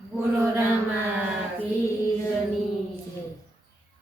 બોલો રામા પીરની જય।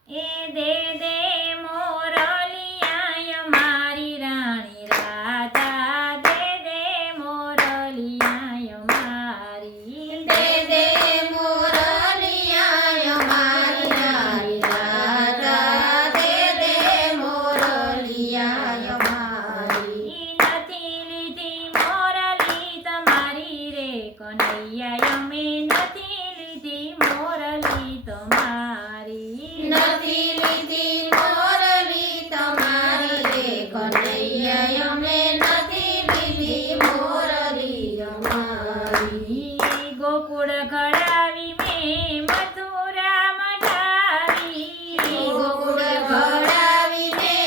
એ દે દે મોરલિયા મારી રાણી રાધા દે દે મોરલિયા મારી દે દે મોરલિયા મારી રાણી રાધા દે દે મોરલિયા મારી। નથી લીધી મોરલી તમારી રે કનૈયા અમે નથી લીધી મોરલી તમારી નથી લીધી મોરલી તમારી રે કનૈયા અમે નથી લીધી મોરલી અમારી। ગોકુળ ઘડાવી મેં મથુરા મઢાવી ગોકુળ ઘડાવીને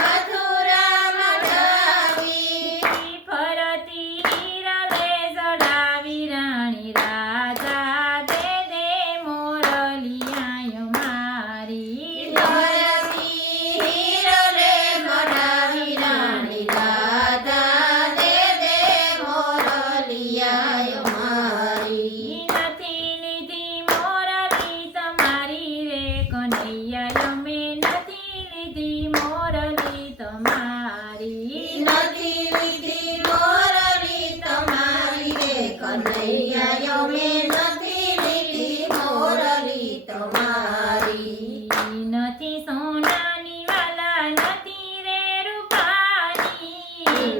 મથુરા મઢાવી। ફરતી હિરલે ચડાવી રાણી રાધા દે દે મોરલિયા મારી ધરતી હિરલે મઢાવી રાણી રાધા દે દે મોરલિયા અમારી। નથી લીધી મોરલી તમારી રે કનૈયા અમે નથી લીધી મોરલી તમારી નથી લીધી મોરલી તમારી રે કનૈયા અમે નથી લીધી મોરલી તમારી। નથી સોનાની વાલા નથી રે રૂપાની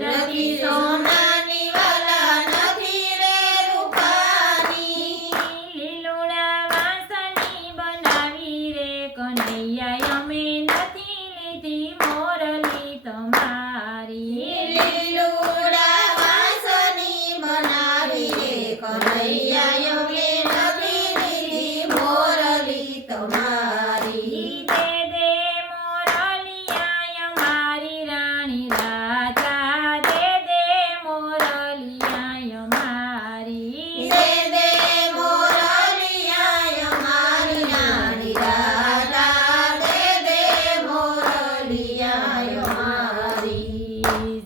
નથી સોનાની વાલા નથી રે રૂપાની। લીલુડા વાસની બનાવી રે કનૈયા અમે નથી લીધી મોરલી તમારી લીલુડા વાંસની બનાવી રે કનૈયા અમે નથી લીધી મોરલી તમારી। દે દે મોરલિયા મારી રાણી રાધા દે દે મોરલિયા મારી દે દે મોરલિયા અમારી રાણી રાધા દે દે મોરલિયા અમારી।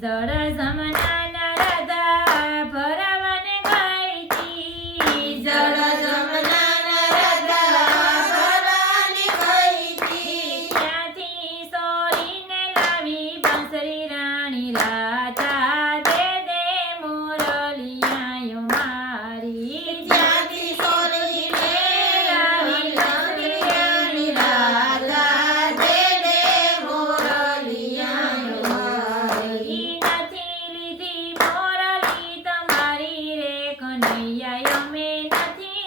જળ જમનાના રાધા ભરવાને ગઈ તી જળ જમનાના રાધા ભરવાને ગઈ તી। ત્યાંથી સોરીને લાવી બંસરી રાણી રાધા દે દે મોરલિયા મારી ત્યાંથી સોરીને લાવી બંસરી રાણી રાધા દે દે મોરલિયા અમારી। નથી લીધી મોરલી તમારી રે કનૈયા અમે નથી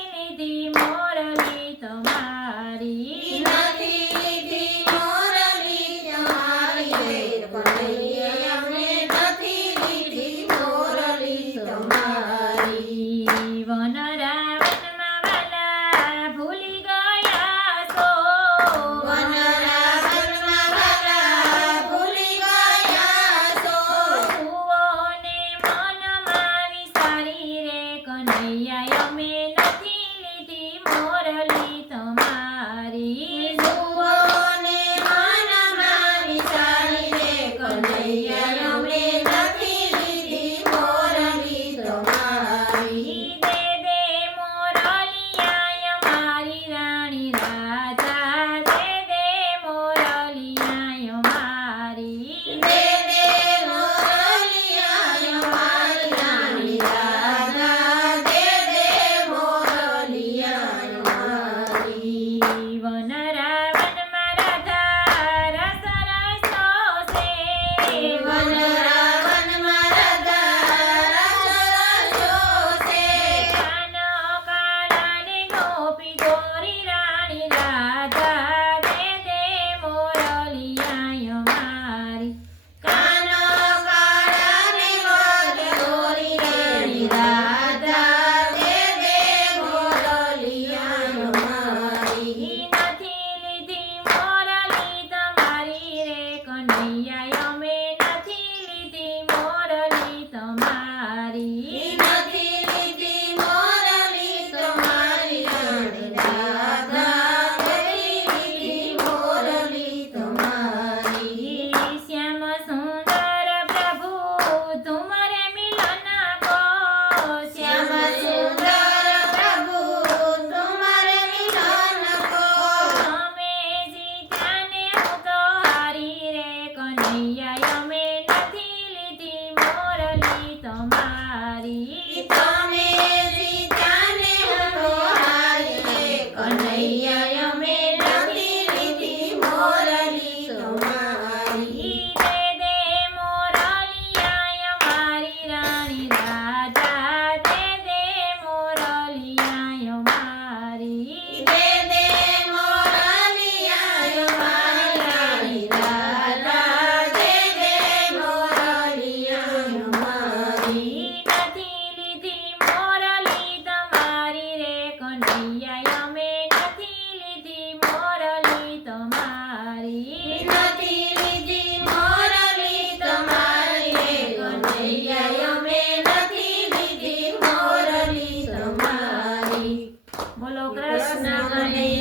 કનૈયા અમે નથી લીધી મોરલી તમારી નથી લીધી મોરલી તમારી હે કનૈયા અમે નથી લીધી મોરલી તમારી બોલો કૃષ્ણ કનૈયા